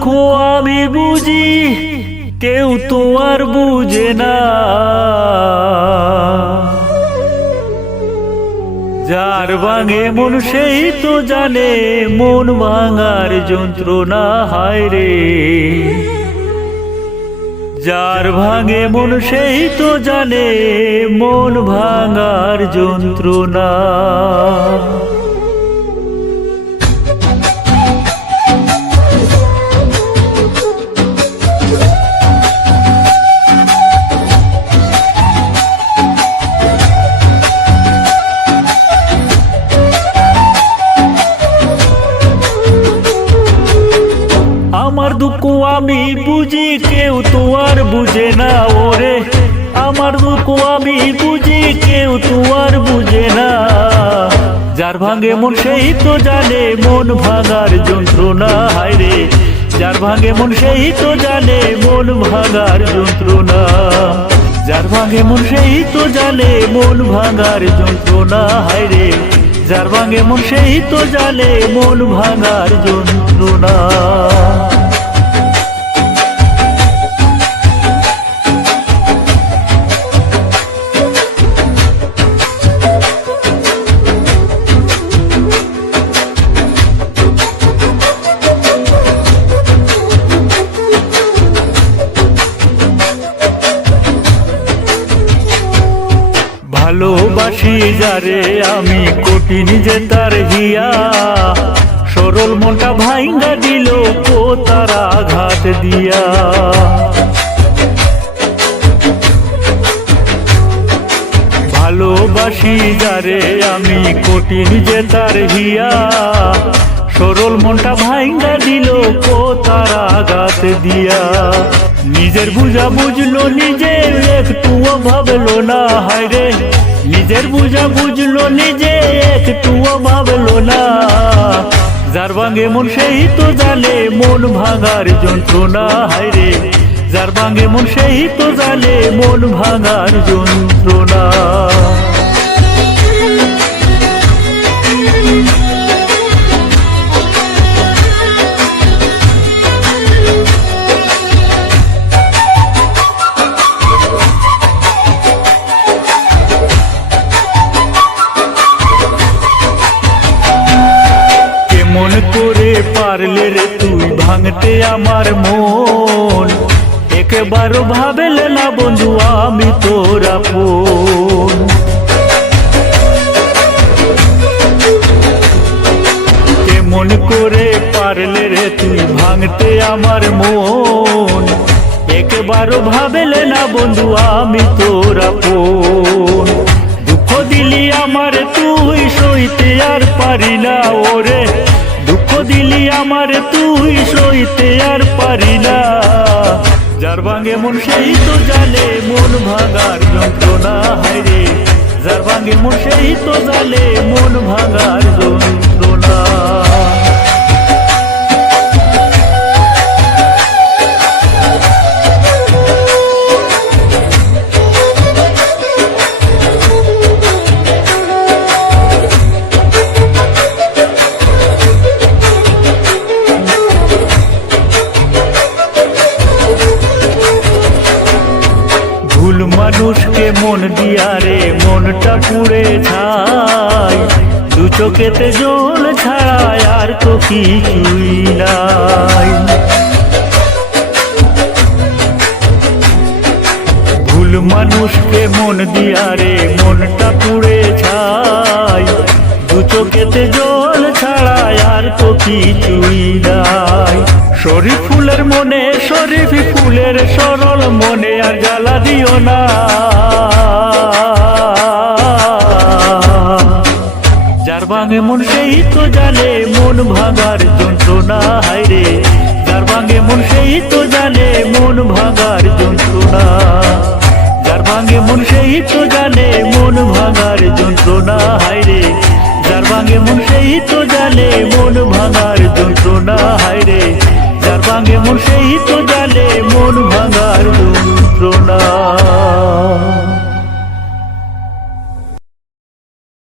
দুঃখ আমি বুঝি, কেউ তো আর বুঝে না। যার ভাঙে মন সেই তো জানে মন ভাঙার যন্ত্রণা, হায় রে। যার ভাঙে মন সেই তো জানে মন ভাঙার যন্ত্রণা। আমার দুঃখ আমি বুঝি, কেউ তো আর বুঝে না ওরে। আমার দুঃখ আমি বুঝি, কেউ তো আর বুঝে না। যার ভাঙে মন সেই তো জানে মন ভাঙার যন্ত্রণা, হায় রে। যার ভাঙে মন সেই তো জানে মন ভাঙার যন্ত্রণা। যার ভাঙে মন সেই তো জানে মন ভাঙার যন্ত্রণা, হায় রে। যার ভাঙে মন সেই তো জানে মন ভাঙার যন্ত্রণা। ভালোবাসি যারে আমি কঠিন যে তার হিয়া, সরল মনটা ভাঙ্গা দিল ও তার আঘাত দিয়া। ভালোবাসি যারে আমি কঠিন যে তার হিয়া, সরল মনটা ভাঙ্গা দিল ও তার আঘাত দিয়া। নিজের বুঝা বুঝলো নিজে একটুও ভাবলো না, হায় রে। নিজের বুঝা বুঝলো নিজে একটুও ভাবলো না। যার ভাঙে মন সেই তো জানে মন ভাঙার যন্ত্রণা, হায় রে। যার ভাঙে মন সেই তো জানে মন ভাঙার যন্ত্রণা। মন করে পারলে রে তুই ভাঙতে আমার মন, একবারও ভাবেলে না বন্ধু আমি তোর আপন। কেমন করে পারলে রে তুই ভাঙতে আমার মন, একবারও ভাবেলে না বন্ধু আমি তোর আপন। দুঃখ দিলি আমার তুই সইতে আর পারি না ওরে। দুঃখ দিলি আমার তুই সইতে আর পারি না। যার ভাঙে মন সেই তো জানে মন ভাঙার যন্ত্রণা, হায় রে। যার ভাঙে মন সেই তো জানে মন ভাঙার যন্ত্রণা। মানুষকে মন দিয়া রে মনটা পুড়ে ছাই, দু চোখেতে জল ছাড়ায় আর তো কিছুই নাই। ভুল মানুষকে মন দিয়া রে মনটা পুড়ে ছাই, দু চোখেতে জল ছাড়ায় আর তো কিছুই নাই। শরীফ ফুলের মনে শরীফ ফুলের সরল মনে আর জ্বালা দিও না। যার ভাঙে মন সেই তো জানে মন ভাঙার যন্ত্রণা, হায় রে। যার ভাঙে মন সেই তো জানে মন ভাঙার যন্ত্রণা। যার ভাঙে মন সেই তো জানে মন ভাঙার যন্ত্রণা, হায় রে। যার ভাঙে মন সেই তো জানে মন ভাঙার যন্ত্রণা, হায় রে। যার ভাঙে মন সেই তো